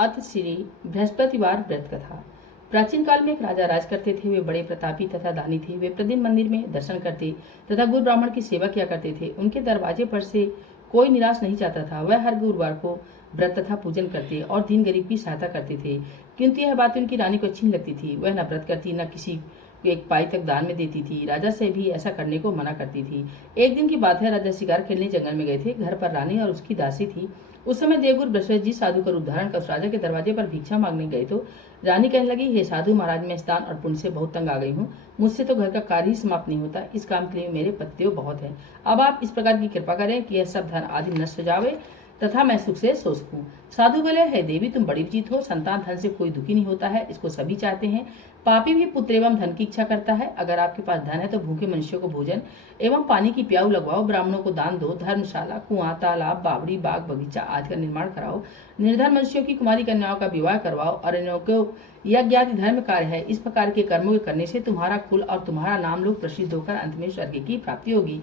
अत श्री बृहस्पतिवार व्रत कथा। प्राचीन काल में एक राजा राज करते थे। वे बड़े प्रतापी तथा दानी थे। वे प्रतिदिन मंदिर में दर्शन करते तथा गुरु ब्राह्मण की सेवा किया करते थे। उनके दरवाजे पर से कोई निराश नहीं चाहता था। वह हर गुरुवार को व्रत तथा पूजन करते और दीन गरीब की सहायता करते थे। किंतु यह बात उनकी रानी को अच्छी नहीं लगती थी। वह न व्रत करती, न किसी एक पाई तक दान में देती थी। राजा से भी ऐसा करने को मना करती थी। एक दिन की बात है, राजा शिकार खेलने जंगल में गए थे। घर पर रानी और उसकी दासी थी। उस समय देवगुरु बृहस्पति जी साधु का रूप धारण कर उस राजा के दरवाजे पर भिक्षा मांगने गए तो रानी कहने लगी, हे साधु महाराज, मैं स्नान और पुण्य से बहुत तंग आ गई हूँ। मुझसे तो घर का कार्य ही समाप्त नहीं होता। इस काम के लिए मेरे पतिदेव बहुत हैं। अब आप इस प्रकार की कृपा करें कि यह सब धन आदि नष्ट हो जावे तथा मैं सुख से सो सकूं। साधु बोले, हे देवी, तुम बड़ी विचित्र हो। संतान धन से कोई दुखी नहीं होता है, इसको सभी चाहते हैं। पापी भी पुत्र एवं धन की इच्छा करता है। अगर आपके पास धन है तो भूखे मनुष्यों को भोजन एवं पानी की प्याऊ लगवाओ, ब्राह्मणों को दान दो, धर्मशाला, कुआं, तालाब, बावड़ी, बाग, बगीचा आदि का निर्माण कराओ, निर्धन मनुष्यों की कुमारी कन्याओं का विवाह करवाओ, अरण्यों को यज्ञ आदि धर्म कार्य है। इस प्रकार के कर्मों के करने से तुम्हारा कुल और तुम्हारा नाम लोग प्रसिद्ध होकर अंत में स्वर्ग की प्राप्ति होगी।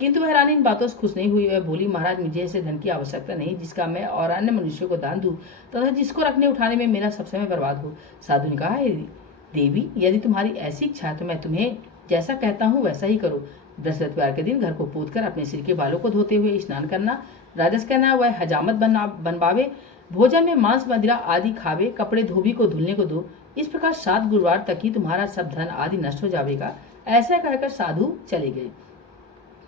किंतु वह रानी इन बातों से खुश नहीं हुई। वह बोली, महाराज, मुझे ऐसे धन की आवश्यकता नहीं जिसका मैं और अन्य मनुष्यों को दान दूं तथा जिसको रखने उठाने में मेरा सब समय बर्बाद हो। साधु ने कहा, देवी, यदि तुम्हारी ऐसी इच्छा है तो मैं तुम्हें जैसा कहता हूँ वैसा ही करो। बृहस्पतिवार के दिन घर को पोत कर अपने सिर के बालों को धोते हुए स्नान करना, राजस कहना, वह हजामत बनवावे, भोजन में मांस मदिरा आदि खावे, कपड़े धोबी को धुलने को दो। इस प्रकार 7 गुरुवार तक ही तुम्हारा सब धन आदि नष्ट हो जाएगा। ऐसा कहकर साधु चले गए।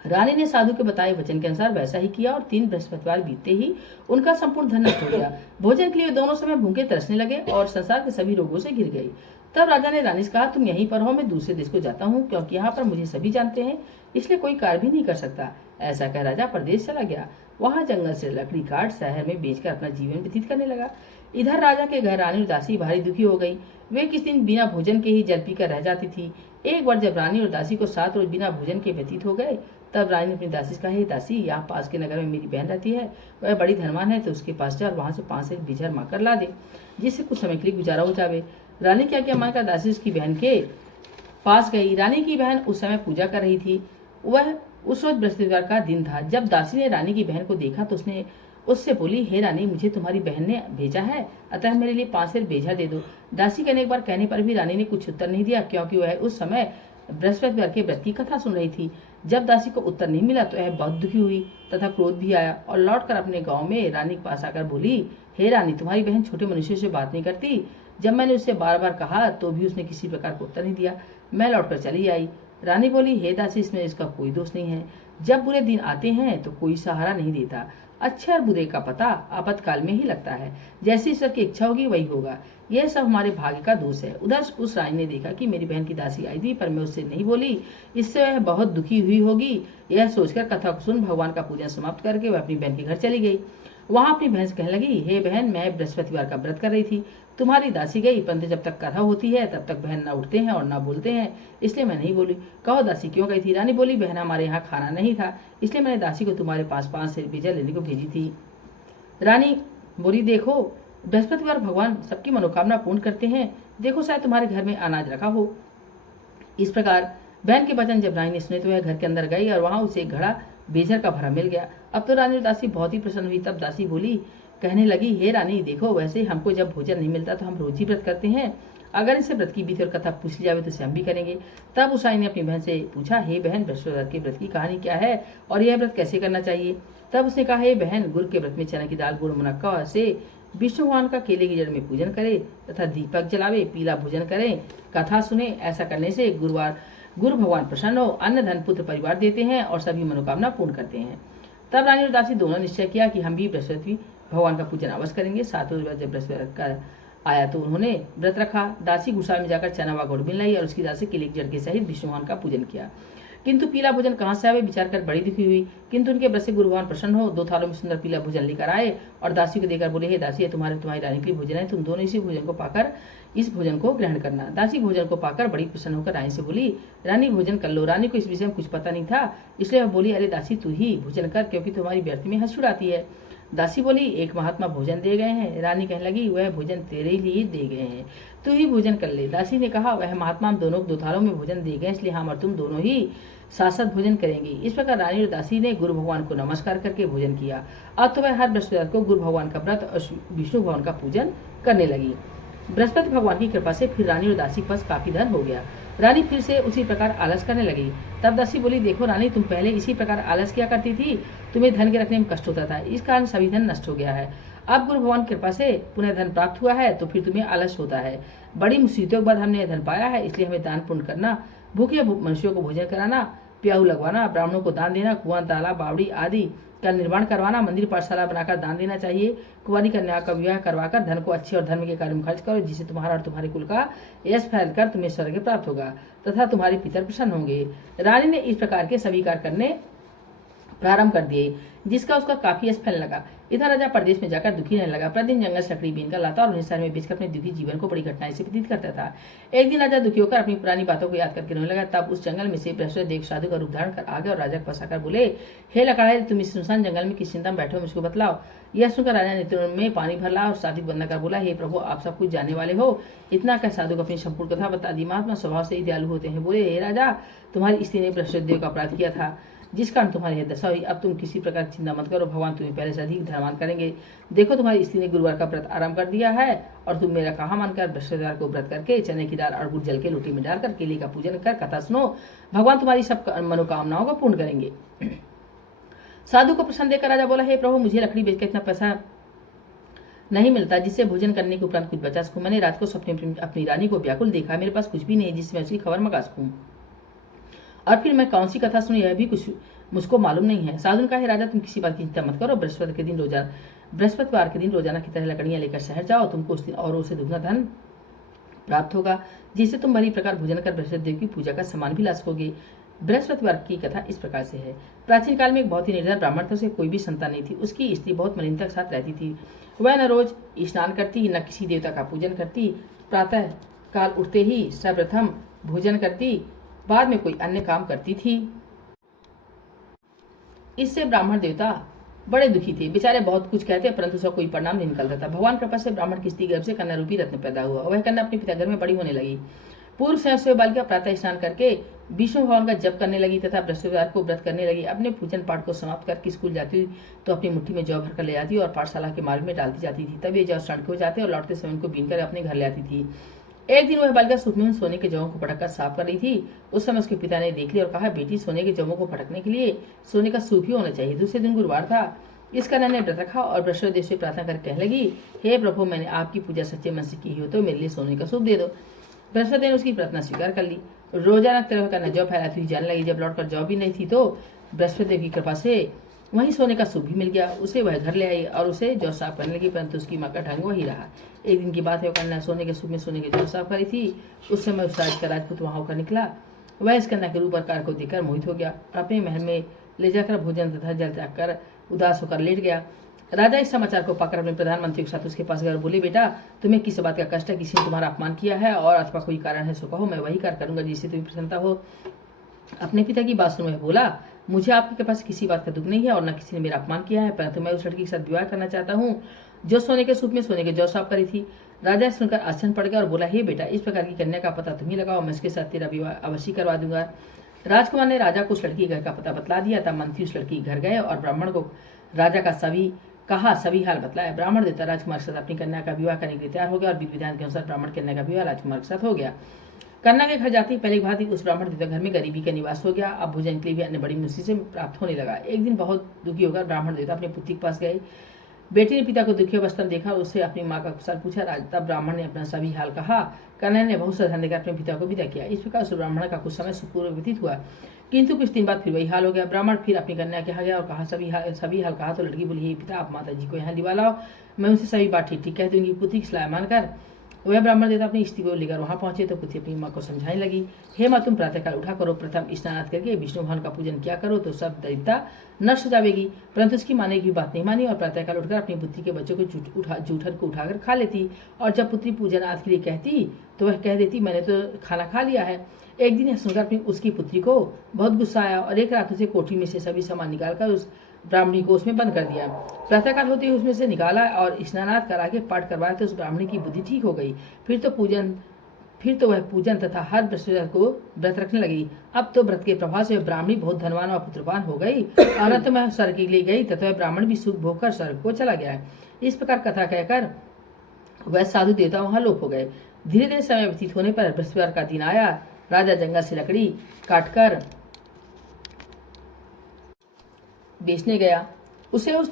रानी ने साधु के बताए वचन के अनुसार वैसा ही किया और 3 बृहस्पतिवार बीतते ही उनका संपूर्ण धन नष्ट हो गया। भोजन के लिए दोनों समय भूखे तरसने लगे और संसार के सभी रोगों से घिर गई। तब राजा ने रानी से कहा, तुम यहीं पर हो, मैं दूसरे देश को जाता हूँ, क्योंकि यहाँ पर मुझे सभी जानते हैं, इसलिए कोई कार्य भी नहीं कर सकता। ऐसा कह राजा प्रदेश चला गया। वहां जंगल से लकड़ी काट शहर में बेचकर अपना जीवन व्यतीत करने लगा। इधर राजा के घर रानी और दासी भारी दुखी हो गई। वे किस दिन बिना भोजन के ही जल पीकर रह जाती थी। एक बार जब रानी और दासी को 7 रोज बिना भोजन के व्यतीत हो गए, तब रानी ने अपनी दासी से कहा, हे दासी, यहाँ पास के नगर में मेरी बहन रहती है, वह बड़ी धनवान है, तो उसके पास जा और वहां से 5 सेर बिझर मांग कर ला दे, जिससे कुछ समय के लिए गुजारा हो जावे। रानी क्या मानकर दासी उसकी बहन के पास गई। रानी की बहन उस समय पूजा कर रही थी। वह उस रोज बृहस्पतिवार का दिन था। जब दासी ने रानी की बहन को देखा तो उसने उससे बोली, हे रानी, मुझे तुम्हारी बहन ने भेजा है, अतः मेरे लिए 5 सेर बेझा दे दो। दासी कहने एक बार कहने पर भी रानी ने कुछ उत्तर नहीं दिया, क्योंकि वह उस समय बृहस्पतिवार के व्रत की कथा सुन रही थी। जब दासी को उत्तर नहीं मिला तो वह बहुत दुखी हुई तथा क्रोध भी आया और लौटकर अपने गांव में रानी के पास आकर बोली, हे रानी, तुम्हारी बहन छोटे मनुष्यों से बात नहीं करती। जब मैंने उससे बार बार कहा तो भी उसने किसी प्रकार का उत्तर नहीं दिया। मैं लौटकर चली आई। रानी बोली, हे दासी, इसमें इसका कोई दोष नहीं है। जब बुरे दिन आते हैं तो कोई सहारा नहीं देता। अच्छे और बुरे का पता आपातकाल में ही लगता है। जैसी ईश्वर की इच्छा होगी वही होगा। यह सब हमारे भाग्य का दोष है। उधर उस रानी ने देखा कि मेरी बहन की दासी आई थी, पर मैं उससे नहीं बोली, इससे वह बहुत दुखी हुई होगी। यह सोचकर कथा को सुन भगवान का पूजन समाप्त करके वह अपनी बहन के घर चली गई। वहां अपनी बहन से कहने लगी, हे बहन, मैं बृहस्पतिवार का व्रत कर रही थी, तुम्हारी दासी गई, परंतु जब तक कथा होती है तब तक बहन न उठते हैं और न बोलते हैं, इसलिए मैं नहीं बोली। कहो दासी क्यों गई थी? रानी बोली, बहन, हमारे यहाँ खाना नहीं था, इसलिए मैंने दासी को तुम्हारे पास 5 सेर बीजा लेने को भेजी थी। रानी बोली, देखो, बृहस्पतिवार भगवान सबकी मनोकामना पूर्ण करते हैं, देखो शायद तुम्हारे घर में अनाज रखा हो। इस प्रकार बहन के वचन जब रानी ने सुने तो वह घर के अंदर गई और वहां उसे एक घड़ा बेझर का भरा मिल गया। अब तो रानी और दासी बहुत ही प्रसन्न हुई। तब दासी बोली, कहने लगी, हे रानी, देखो, वैसे हमको जब भोजन नहीं मिलता तो हम रोज ही व्रत करते हैं। अगर इसे व्रत की विधि और कथा पूछ ली जावे तो इसे हम भी करेंगे। तब उस रानी ने अपनी बहन से पूछा, हे बहन, बृहस्पतिवार के व्रत की कहानी क्या है और यह व्रत कैसे करना चाहिए? तब उसने कहा, हे बहन, गुरु के व्रत में चना की दाल, गुड़, मुनक्का से विष्णु भगवान का केले की जड़ में पूजन करे तथा दीपक जलावे, पीला भोजन करें, कथा सुने। ऐसा करने से गुरु भगवान प्रसन्न हो, अन्न, धन, पुत्र, परिवार देते हैं और सभी मनोकामना पूर्ण करते हैं। तब रानी और दासी दोनों निश्चय किया कि हम भी बृहस्पति भगवान का पूजन अवश्य करेंगे। 7 रोज जब बृहस्पतिवार का आया तो उन्होंने व्रत रखा। दासी गुस्सा में जाकर चना व गुड़ मिल लाई और उसकी दासी केले की जड़ के सहित विष्णु भगवान का पूजन किया। किंतु पीला भोजन कहाँ से आवे, विचार कर बड़ी दुखी हुई। किंतु उनके व्रत से गुरु भगवान प्रसन्न हो 2 थालों में सुंदर पीला भोजन लेकर आए और दासी को देकर बोले, हे दासी, तुम्हारी रानी के लिए भोजन है, तुम दोनों इस भोजन को ग्रहण करना। दासी भोजन को पाकर बड़ी प्रसन्न होकर रानी से बोली, रानी, भोजन कर लो। रानी को इस विषय में कुछ पता नहीं था, इसलिए वह बोली, अरे दासी, तू ही भोजन कर, क्योंकि तुम्हारी व्यर्थ में हंस उड़ाती है। दासी बोली, एक महात्मा भोजन दे गए हैं। रानी कहने लगी, वह भोजन तेरे लिए दे गए हैं, तू ही भोजन कर ले। दासी ने कहा, वह महात्मा हम दोनों को 2 थालों में भोजन दे गए, इसलिए हम और तुम दोनों ही साथ साथ भोजन करेंगे। इस प्रकार रानी और दासी ने गुरु भगवान को नमस्कार करके भोजन किया। अब तो वह हर बृहस्पतिवार को गुरु भगवान का व्रत और विष्णु भगवान का पूजन करने लगी। बृहस्पति भगवान की कृपा से फिर रानी और दासी के पास काफी धन हो गया। रानी फिर से उसी प्रकार आलस करने लगी। तब दासी बोली, देखो रानी, तुम पहले इसी प्रकार आलस किया करती थी, तुम्हें धन के रखने में कष्ट होता था, इस कारण सभी धन नष्ट हो गया है। अब गुरु भगवान की कृपा से पुनः धन प्राप्त हुआ है, तो फिर तुम्हें आलस होता है। बड़ी मुसीबतों के बाद हमने धन पाया है, इसलिए हमें दान पुण्य करना, भूखे मनुष्यों को भोजन कराना, प्याऊ लगवाना, ब्राह्मणों को दान देना, कुआं, तालाब, बावड़ी आदि का निर्माण करवाना, मंदिर पाठशाला बनाकर दान देना चाहिए। कुंवारी कन्या का विवाह करवाकर धन को अच्छे और धर्म के कार्य में खर्च करो, जिससे तुम्हारा और तुम्हारे कुल का यश फैलकर तुम्हें स्वर्ग प्राप्त होगा तथा तुम्हारे पितर प्रसन्न होंगे। रानी ने इस प्रकार के सभी कार्य करने प्रारंभ कर दिए, जिसका उसका काफी यश फैलने लगा। इधर राजा परदेश में जाकर दुखी रहने लगा। प्रतिदिन जंगल से लकड़ी बीनकर लाता और उन्हें शहर में बेचकर अपने दुखी जीवन को बड़ी घटनाएं से व्यतीत करता था। एक दिन राजा दुखी होकर अपनी पुरानी बातों को याद करके रोने लगा। तब उस जंगल में से बृहस्पति देव साधु का रूप धारण कर आ गए और राजा को बसाकर बोले, हे लकड़ाई, तुम इस सुनसान जंगल में किस चिंता में बैठे हो, मुझको बतलाओ। यह सुनकर राजा ने तुरंत में पानी भर ला और साधु बंद कर बोला, हे प्रभु, आप सब कुछ जानने वाले हो। इतना कह साधु को अपनी संपूर्ण कथा बता दी। महात्मा स्वभाव से ही दयालु होते हैं। बोले, हे राजा, तुम्हारी स्त्री ने बृहस्पति देव का अपराध किया था, जिस कारण तुम्हारी यह दशा हुई। अब तुम किसी प्रकार की चिंता मत करो, भगवान तुम्हें पहले से अधिक धनवान करेंगे। देखो, तुम्हारी स्त्री ने गुरुवार का व्रत आरंभ कर दिया है और तुम मेरा कहा मानकर बृहस्पतिवार को व्रत करके चने की दाल और गुड़ जल के लोटी में डालकर केले का पूजन कर कथा सुनो, भगवान तुम्हारी सब मनोकामनाओं को पूर्ण करेंगे। साधु को प्रसन्न देकर राजा बोला, हे प्रभु, मुझे लकड़ी बेचकर इतना पैसा नहीं मिलता जिससे भोजन करने के उपरांत कुछ बचा सकूं। मैंने रात को सपने में अपनी रानी को व्याकुल देखा, मेरे पास कुछ भी नहीं जिससे मैं उसकी खबर मंगा सकूं, और फिर मैं कौन सी कथा सुनी यह भी कुछ मुझको मालूम नहीं है। साधु ने कहा, राजा, तुम किसी बात की चिंता मत करो। बृहस्पतिवार के दिन रोजाना की तरह लकड़ियां लेकर शहर जाओ, तुमको उस दिन और उसे दुगना धन प्राप्त होगा, जिससे तुम बड़ी प्रकार भोजन कर बृहस्पति देव की पूजा का सामान भी ला सकोगे। बृहस्पतिवार की कथा इस प्रकार से है। प्राचीन काल में एक बहुत ही निर्धन ब्राह्मण था, उसे कोई भी संतान नहीं थी। उसकी स्त्री बहुत मलिनता के साथ रहती थी। वह न रोज स्नान करती, न किसी देवता का पूजन करती। प्रातः काल उठते ही सर्वप्रथम भोजन करती, बाद में कोई अन्य काम करती थी। इससे ब्राह्मण देवता बड़े दुखी थे। बेचारे बहुत कुछ कहते, परंतु उसका कोई परिणाम नहीं निकलता था। भगवान कृपा से ब्राह्मण की स्त्री गर्भ से कन्या रूपी रत्न पैदा हुआ। वह कन्या अपने पिता घर में बड़ी होने लगी। पूर्व से बालिका प्रातः स्नान करके विष्णु भगवान का जप करने लगी तथा बृहस्पतिवार को व्रत करने लगी। अपने पूजन पाठ को समाप्त करके स्कूल जाती तो अपनी मुट्ठी में जौ भर कर ले जाती और पाठशाला के मार्ग में डालती जाती थी। तब ये जौ सड़ हो जाते और लौटते समय उनको बीन कर अपने घर ले आती थी। एक दिन वह बालिका सूप में सोने के जौं को फटक कर साफ कर रही थी। उस समय उसके पिता ने देख लिया और कहा, बेटी, सोने के जौं को फटकने के लिए सोने का सूप ही होना चाहिए। दूसरे दिन गुरुवार था। इस कन्या ने व्रत रखा और बृहस्पति देव से प्रार्थना कर कहने लगी, हे प्रभु, मैंने आपकी पूजा सच्चे मन से की हो तो मेरे लिए सोने का सूप दे दो। बृहस्पति ने उसकी प्रार्थना स्वीकार कर ली। रोजाना तरह करना जौ फैलाती हुई जाने लगी। जब लौटकर जौ भी नहीं थी तो बृहस्पति देव की कृपा से वहीं सोने का सूप भी मिल गया। उसे वह घर ले आई और उसे जौ साफ करने लगी, परंतु उसकी माँ का ढंग वही रहा। एक दिन की बात है, वो कन्या सोने के सूप में सोने के जौ साफ करी थी। उस समय उस राज का राजपूत वहां होकर निकला। वह इस कन्या के रूप आकार को देखकर मोहित हो गया। अपने महल में ले जाकर भोजन तथा जल त्याग कर उदास होकर लेट गया। राजा इस समाचार को पाकर अपने प्रधानमंत्री के साथ उसके पास गए और बोले, बेटा, तुम्हें किस बात का कष्ट है? किसी ने तुम्हारा अपमान किया है और अथवा कोई कारण है सो कहो, मैं वही कार्य करूंगा जिससे तुम्हें प्रसन्नता हो। अपने पिता की बात सुन वह बोला, मुझे आपके कृपा से किसी बात का दुख नहीं है और न किसी ने मेरा अपमान किया है, परंतु मैं उस लड़की के साथ विवाह करना चाहता हूँ जो सोने के सूप में सोने के जौ साफ करी थी। राजा सुनकर आश्चर्य पड़ गया और बोला, हे बेटा, इस प्रकार की कन्या का पता तुम ही लगाओ, मैं उसके साथ तेरा विवाह अवश्य करवा दूंगा। राजकुमार ने राजा को उस लड़की के घर का पता बतला दिया। तब मंत्री उस लड़की के घर गए और ब्राह्मण को राजा का सभी हाल बतलाया। ब्राह्मण देवता राजकुमार के साथ अपनी कन्या का विवाह करने के लिए तैयार हो गया और विधि विधान के अनुसार ब्राह्मण कन्या का विवाह राजकुमार के साथ हो गया। कन्या के घर जाते ही पहले भांति उस ब्राह्मण देवता घर में गरीबी का निवास हो गया। अब भोजन के लिए भी अन्य बड़ी मुश्किल से प्राप्त होने लगा। एक दिन बहुत दुखी होकर ब्राह्मण देवता अपने पुत्री के पास गए। बेटी ने पिता को दुखी अवस्था में देखा, उससे अपनी माँ का कुशल पूछा। तब ब्राह्मण ने अपना सभी हाल कहा। कन्या ने बहुत श्रद्धा देकर अपने पिता को विदा किया। इस प्रकार उस ब्राह्मण का कुछ समय सुखपूर्वक व्यतीत हुआ, किंतु कुछ दिन बाद फिर वही हाल हो गया। ब्राह्मण फिर अपनी कन्या के यहाँ गया और कहा सभी हाल कहा तो लड़की बोली, हे पिता, आप माता जी को यहाँ दिवा लाओ, मैं उनसे सभी बात ठीक ठीक कह दूंगी। पुत्री की सलाह मानकर वह ब्राह्मण देवता अपनी स्त्री को लेकर वहां पहुंचे तो पुत्री अपनी माँ को समझाने लगी, हे माँ, तुम प्रातःकाल उठा करो, प्रथम स्नान करके विष्णु भगवान का पूजन किया करो तो सब दरिद्रता नष्ट हो जाएगी। परंतु उसकी माने की बात नहीं मानी और प्रातःकाल उठकर अपनी पुत्री के बच्चों को जूठन को उठाकर खा लेती। और जब पुत्री पूजन आदि के लिए कहती तो वह कह देती, मैंने तो खाना खा लिया है। एक दिन यह सुनकर उसकी पुत्री को बहुत गुस्सा आया और एक रात उसे कोठरी में से सभी सामान निकालकर उस ब्राह्मणी को उसमें बंद कर दिया। प्रातःकाल होते ही उसमें से निकाला और स्नानाद करा के पाठ करवाया तो उस ब्राह्मणी की बुद्धि ठीक हो गई। फिर तो वह पूजन तथा हर बृहस्पतिवार को व्रत रखने लगी। अब तो व्रत के प्रभाव से ब्राह्मणी बहुत धनवान और पुत्रवान हो गई और अंत में स्वर्ग के लिए गई तथा वह ब्राह्मण भी सुख भोग कर स्वर्ग को चला गया। इस प्रकार कथा कहकर वह साधु देवता वहां लोप हो गए। धीरे धीरे समय व्यतीत होने पर बृहस्पतिवार का दिन आया। राजा जंगल से लकड़ी काटकर बेचने गया। उसे उस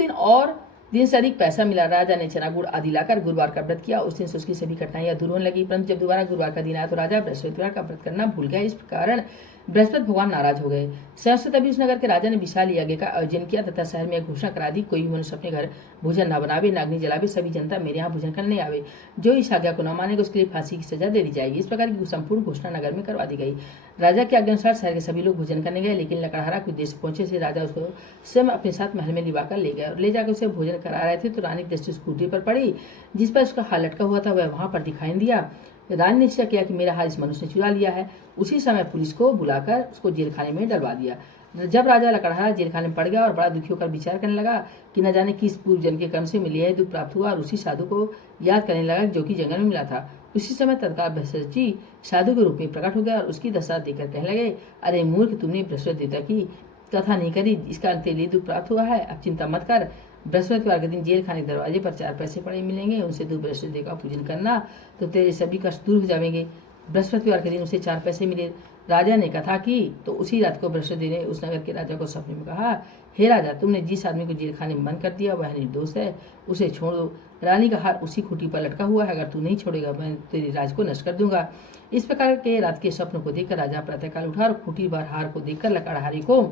दिन से अधिक पैसा मिला। राजा ने चना गुड़ आदि लाकर गुरुवार का व्रत किया। उस दिन से उसकी सभी कठिनाइयां दूर होने लगी। परंतु जब दोबारा गुरुवार का दिन आया तो राजा बृहस्पतिवार का व्रत करना भूल गया। इस कारण बृहस्पति भगवान नाराज हो गए। सहसा तभी उस नगर के राजा ने विशाल यज्ञ का आयोजन किया तथा शहर में घोषणा करा दी, कोई मनुष्य अपने घर भोजन न बनावे, न अग्नि जलावे, सभी जनता मेरे यहाँ भोजन करने आवे। जो इस आज्ञा को न मानेगा उसके लिए फांसी की सजा दे दी जाएगी। इस प्रकार की संपूर्ण घोषणा नगर में करवा दी गई। राजा के आज्ञा अनुसार शहर के सभी लोग भोजन करने गए, लेकिन लकड़हारा कुछ देर से पहुंचे से राजा उसको स्वयं अपने साथ महल में लिवाकर ले गए और ले जाकर उसे भोजन करा रहे थे तो रानी की दृष्टि स्कूटी पर पड़ी जिस पर उसका हाथ लटका हुआ था। वह वहां पर दिखाई दिया। रानी ने निश्चय किया कि मेरा हार इस मनुष्य ने चुरा लिया है। उसी समय पुलिस को बुलाकर उसको जेल खाने में डलवा दिया। जब राजा लकड़हारा जेल खाने में पड़ गया और बड़ा दुखी होकर विचार करने लगा कि न जाने किस पूर्व जन्म के कर्म से मिले यह दुख प्राप्त हुआ और उसी साधु को याद करने लगा जो कि जंगल में मिला था। उसी समय तत्काल बृहस्पति जी साधु के रूप में प्रकट हो गया और उसकी दशा देखकर कहने लगे, अरे मूर्ख, तुमने बृहस्पति देवता की कथा नहीं करी, इसका तेरे लिए दुख प्राप्त हुआ है। अब चिंता मत कर, बृहस्पतिवार के दिन जेल खाने के दरवाजे पर 4 पैसे पड़े मिलेंगे, उनसे तू बृहस्पति देव का पूजन करना तो तेरे सभी कष्ट दूर हो जाएंगे। बृहस्पतिवार के दिन उसे 4 पैसे मिले। राजा ने कथा की तो उसी रात को बृहस्पति ने उस नगर के राजा को सपने में कहा, हे राजा, तुमने जिस आदमी को जेल खाने में बंद कर दिया वह निर्दोष है, उसे छोड़ दो। रानी का हार उसी खूंटी पर लटका हुआ है, अगर तू नहीं छोड़ेगा मैं तेरे राज को नष्ट कर दूंगा। इस प्रकार के रात के स्वप्न को देखकर राजा प्रातःकाल उठा और खूंटी पर हार को देखकर लकड़हारी को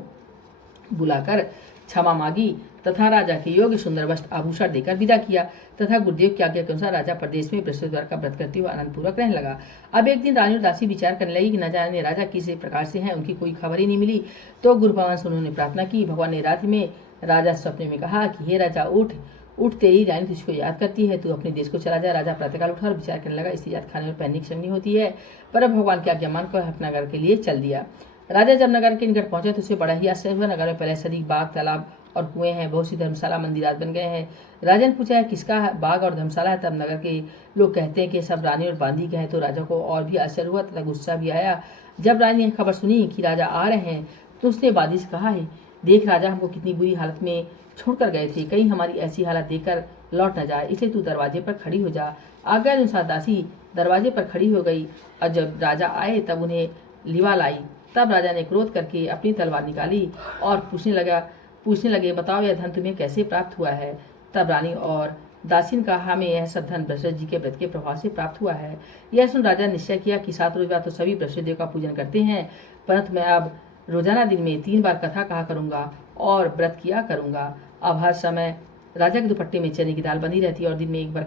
बुलाकर क्षमा मांगी तथा राजा के योग्य सुंदर वस्त्र आभूषण देकर विदा किया तथा गुरुदेव की आज्ञा के अनुसार राजा प्रदेश में बृहस्पतिवार का व्रत करते हुए आनंद पूर्वक रहने लगा। अब एक दिन रानी और दासी विचार करने लगी कि न जाने राजा किस प्रकार से हैं, उनकी कोई खबर ही नहीं मिली। तो गुरु भगवान से उन्होंने प्रार्थना की। भगवान ने रात में राजा सपने में कहा कि हे राजा, उठ, तेरी रानी तुझको याद करती है, तू अपने देश को चला जा। राजा प्रातःकाल उठा और विचार करने लगा, इससे याद खाने और पहनने की संगनी होती है। पर भगवान की आज्ञा मानकर अपना नगर के लिए चल दिया। राजा जब नगर के निकट पहुंचा तो उसे बड़ा ही आश्चर्य हुआ। नगर में पहले से अधिक बाग, तालाब और कुएं हैं, बहुत सी धर्मशाला मंदिरात बन गए हैं। राजा ने पूछा है किसका बाग और धर्मशाला है। तब नगर के लोग कहते हैं कि सब रानी और बांदी के हैं। तो राजा को और भी आश्चर्य हुआ तथा गुस्सा भी आया। जब रानी ने खबर सुनी कि राजा आ रहे हैं तो उसने बांदी से कहा है, देख राजा हमको कितनी बुरी हालत में छोड़कर गए थे, कहीं हमारी ऐसी हालत देखकर लौट न जाए, इसलिए तू दरवाजे पर खड़ी हो जा। आज्ञा अनुसार दासी दरवाजे पर खड़ी हो गई और जब राजा आए तब उन्हें लिवा लाई। तब राजा ने क्रोध करके अपनी तलवार निकाली और पूछने लगे, बताओ यह धन तुम्हें कैसे प्राप्त हुआ है। तब रानी और दासी ने कहा, हमें यह सब धन बृहस्पति जी के व्रत के प्रभाव से प्राप्त हुआ है। यह सुन राजा ने निश्चय किया कि 7 रोज बाद तो सभी बृहस्पति देव का पूजन करते हैं, परंतु मैं अब रोजाना दिन में 3 बार कथा कहा करूंगा और व्रत किया करूंगा। अब हर समय राजा के दुपट्टे में चने की दाल बनी रहती है और दिन में 3 बार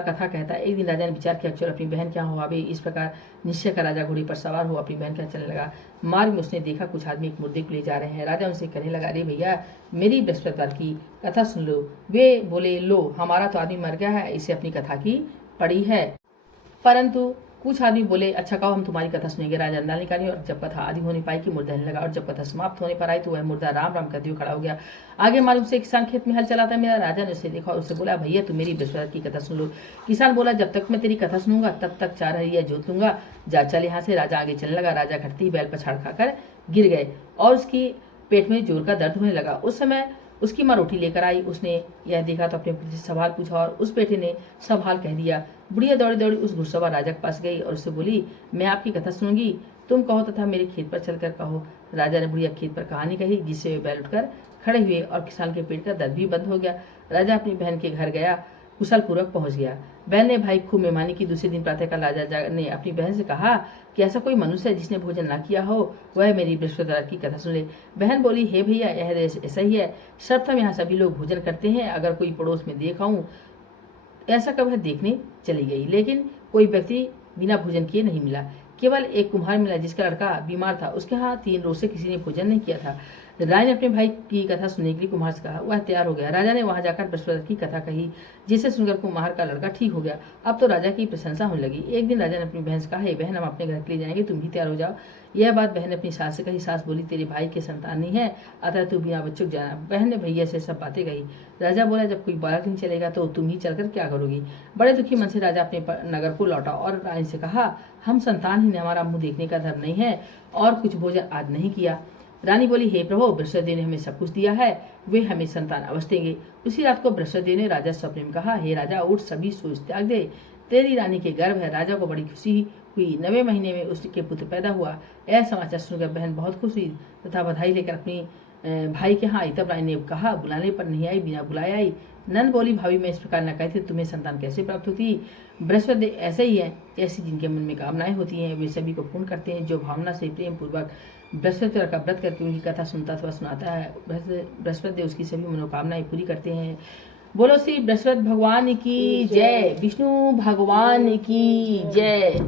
कथा कहता। एक दिन राजा ने विचार किया, चलो अपनी बहन क्या हो आवे। इस प्रकार निश्चय का राजा घोड़ी पर सवार हो अपनी बहन क्या चलने लगा। मार्ग में उसने देखा कुछ आदमी एक मुर्दे को ले जा रहे हैं। राजा उनसे कहने लगा, अरे भैया, मेरी बृहस्पतिवार की कथा सुन लो। वे बोले, लो, हमारा तो आदमी मर गया है, इसे अपनी कथा की पड़ी है। परंतु कुछ आदमी बोले, अच्छा कहो, हम तुम्हारी कथा सुनेंगे। राजा अंदाज निकाली और जब कथा आदि होने पाई कि मुर्दा हिलने लगा और जब कथा समाप्त होने पर आई तो वह मुर्दा राम राम करते हुए खड़ा हो गया। आगे मालूम से किसान खेत में हल चलाता मेरा। राजा ने उसे देखा और उससे बोला, भैया तुम मेरी बृहस्पतिवार की कथा सुन लो। किसान बोला, जब तक मैं तेरी कथा सुनूंगा तब तक 4 हरिया जोत लूंगा, जा चल यहाँ से। राजा आगे चलने लगा। राजा घटती बैल पर छाड़ खाकर गिर गए और उसकी पेट में जोर का दर्द होने लगा। उस समय उसकी माँ रोटी लेकर आई। उसने यह देखा तो अपने पुत्र से सवाल पूछा और उस बेटे ने सब हाल कह दिया। बुढ़िया दौड़ी दौड़ी उस घुड़सवार राजा के पास गई और उससे बोली, मैं आपकी कथा सुनूंगी, तुम कहो तथा मेरे खेत पर चलकर कहो। राजा ने बुढ़िया खेत पर कहानी कही, जिससे वे बैल उठकर खड़े हुए और किसान के पेट का दर्द भी बंद हो गया। राजा अपनी बहन के घर गया, कुशल पूर्वक पहुंच गया। बहन ने भाई खूब मेहमानी की। दूसरे दिन प्रातःकाल राजा ने अपनी बहन से कहा कि ऐसा कोई मनुष्य है जिसने भोजन ना किया हो, वह मेरी बृहस्पतिवार की कथा सुन ले। बहन बोली, हे भैया, यह ऐसा ही है, सर्वप्रथम यहाँ सभी लोग भोजन करते हैं, अगर कोई पड़ोस में देखा हूँ ऐसा कब वह देखने चली गई, लेकिन कोई व्यक्ति बिना भोजन किए नहीं मिला। केवल एक कुम्हार मिला जिसका लड़का बीमार था, उसके यहाँ 3 रोज से किसी ने भोजन नहीं किया था। राजा ने अपने भाई की कथा सुनने के लिए कुम्हार से कहा। वह तैयार हो गया। राजा ने वहां जाकर बृहस्पति की कथा कही, जिसे सुनकर कुम्हार का लड़का ठीक हो गया। अब तो राजा की प्रशंसा होने लगी। एक दिन राजा ने अपनी बहन से कहा, हे बहन, हम अपने घर के लिए जाएंगे, तुम भी तैयार हो जाओ। यह बात बहन ने अपनी सास से कही। सास बोली, तेरे भाई की संतान नहीं है, अतः तू बिना बच्चों के जाना। बहन ने भैया से सब बातें कही। राजा बोला, जब कोई बालक नहीं चलेगा तो तुम ही चलकर क्या करोगी। बड़े दुखी मन से राजा अपने नगर को लौटा और रानी से कहा, हम संतानहीन हैं, हमारा मुंह देखने का धर्म नहीं है और कुछ भोजन आज नहीं किया। रानी बोली, हे प्रभु, बृहस्पति ने हमें सब कुछ दिया है, वे हमें संतान अवश्य देंगे। उसी रात को बृहस्पति ने राजा स्वप्न में कहा, हे राजा, उठ, सभी सोच त्याग दे, तेरी रानी के गर्भ है। राजा को बड़ी खुशी हुई। 9वें महीने में उसके पुत्र पैदा हुआ। यह समाचार सुनकर बहन बहुत खुश हुई तथा बधाई लेकर अपनी भाई के यहाँ आई। तब रानी ने कहा, बुलाने पर नहीं आई, बिना बुलाए आई। नंद बोली, भाभी, मैं इस प्रकार न कहती, तुम्हें संतान कैसे प्राप्त होती। बृहस्पति ऐसे ही है, ऐसी जिनके मन में कामनाएं होती हैं वे सभी को पूर्ण करते हैं। जो भावना से प्रेम पूर्वक बृहस्पति का व्रत करके उनकी कथा सुनता अथवा सुनाता है, बृहस्पति उसकी सभी मनोकामनाएं पूरी करते हैं। बोलो श्री बृहस्पति भगवान की जय, विष्णु भगवान की जय।